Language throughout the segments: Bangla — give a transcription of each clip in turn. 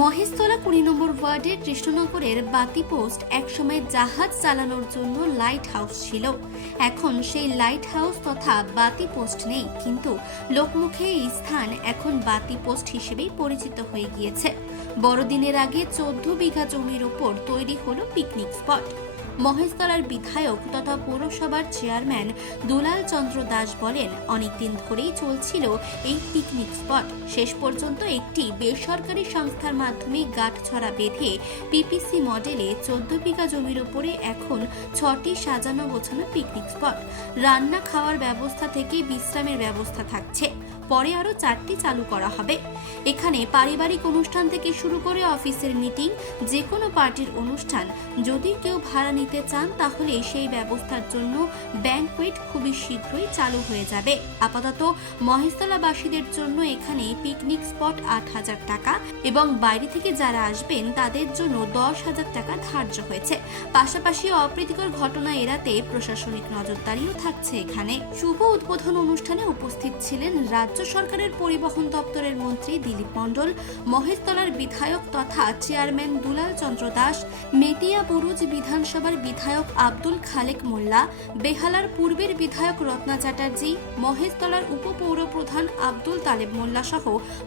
মহেশতলা কুড়ি নম্বর ওয়ার্ডের কৃষ্ণনগরের বাতি পোস্ট একসময় জাহাজ চালানোর জন্য লাইট হাউস ছিল। এখন সেই লাইট হাউস তথা বাতি পোস্ট নেই, কিন্তু লোকমুখে এই স্থান এখন বাতি পোস্ট হিসেবেই পরিচিত হয়ে গিয়েছে। বড়দিনের আগে চোদ্দ বিঘা জমির ওপর তৈরি হলো পিকনিক স্পট। মহেশতলার বিধায়ক তথা পৌরসভার চেয়ারম্যান দুলাল চন্দ্র দাস বলেন, অনেকদিন ধরেই চলছিল এই পিকনিক স্পট শেষ পর্যন্ত একটি বেসরকারি সংস্থার মাধ্যমে গাঁটছড়া বেঁধে পিপিসি মডেলে চোদ্দ বিঘা জমির উপরে এখন ছটি সাজানো গোছানো পিকনিক স্পট রান্না খাওয়ার ব্যবস্থা থেকে বিশ্রামের ব্যবস্থা থাকছে। পরে আরও চারটি চালু করা হবে। এখানে পারিবারিক অনুষ্ঠান থেকে শুরু করে অফিসের মিটিং যে কোনো পার্টির অনুষ্ঠান, যদি কেউ ভাড়া নিতে চান, তাহলে সেই ব্যবস্থার জন্য ব্যাংকুয়েট খুবই শীঘ্রই চালু হয়ে যাবে। আপাতত মহেশতলাবাসীদের জন্য এখানে পিকনিক স্পট আট হাজার টাকা এবং বাইরে থেকে যারা আসবেন, তাদের জন্য দশ হাজার টাকা ধার্য হয়েছে। পাশাপাশি অপ্রীতিকর ঘটনা এড়াতে প্রশাসনিক নজরদারিও থাকছে এখানে। শুভ উদ্বোধন অনুষ্ঠানে উপস্থিত ছিলেন রাজ্য সরকারের পরিবহন দপ্তরের মন্ত্রী দিলীপ মণ্ডল, মহেশতলার বিধায়ক তথা চেয়ারম্যান দুলাল চন্দ্র দাস, মেটিয়া বুরুজ বিধানসভার বিধায়ক আব্দুল খালেক মোল্লা, বেহালার পূর্বের বিধায়ক রত্না চ্যাটার্জি, মহেশতলার উপপৌরপ্রধান আব্দুল তালেব মোল্লা সহ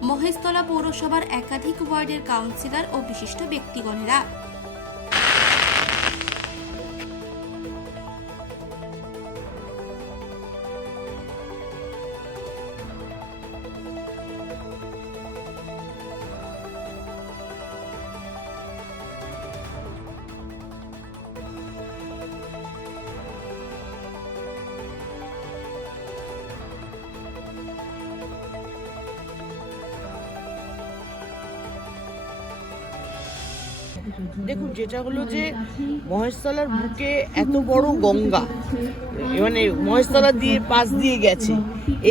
মহেশতলা পৌরসভার একাধিক ওয়ার্ডের কাউন্সিলর ও বিশিষ্ট ব্যক্তিগণেরা। দেখুন, যেটা হলো যে মহেশতলার বুকে এত বড় গঙ্গা মানে মহেশতলা দিয়ে পাশ দিয়ে গেছে,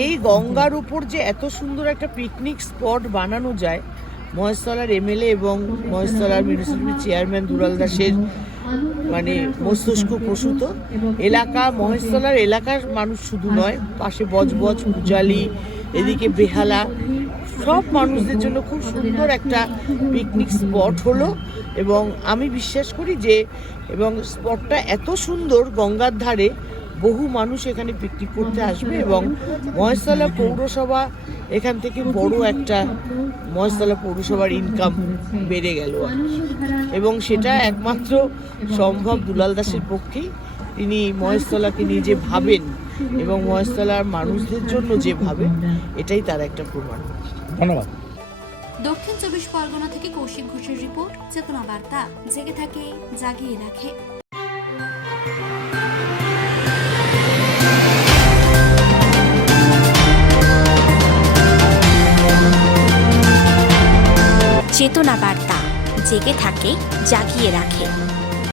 এই গঙ্গার উপর যে এত সুন্দর একটা পিকনিক স্পট বানানো যায়, মহেশতলার এমএলএ এবং মহেশতলার মিউনিসিপ্যালিটি চেয়ারম্যান দুলাল দাসের মানে মস্তিষ্ক প্রসূত। এলাকা, মহেশতলার এলাকার মানুষ শুধু নয়, পাশে বজবজ, পূজালি, এদিকে বেহালা সব মানুষদের জন্য খুব সুন্দর একটা পিকনিক স্পট হলো এবং আমি বিশ্বাস করি যে, এবং স্পটটা এত সুন্দর গঙ্গার ধারে বহু মানুষ এখানে পিকনিক করতে আসবে এবং মহেশতলা পৌরসভা এখান থেকে বড় একটা মহেশতলা পৌরসভার ইনকাম বেড়ে গেল এবং সেটা একমাত্র সম্ভব দুলাল দাসের পক্ষেই। তিনি মহেশতলাকে নিয়ে যে ভাবেন এবং মহেশতলার মানুষদের জন্য যে ভাবেন এটাই তার একটা প্রমাণ। ধন্যবাদ। দক্ষিণ চব্বিশ পরগনা থেকে কৌশিক ঘোষের রিপোর্ট, চেতনা বার্তা। জেগে থাকে, জাগিয়ে রাখে। চেতনা বার্তা, জেগে থাকে, জাগিয়ে রাখে।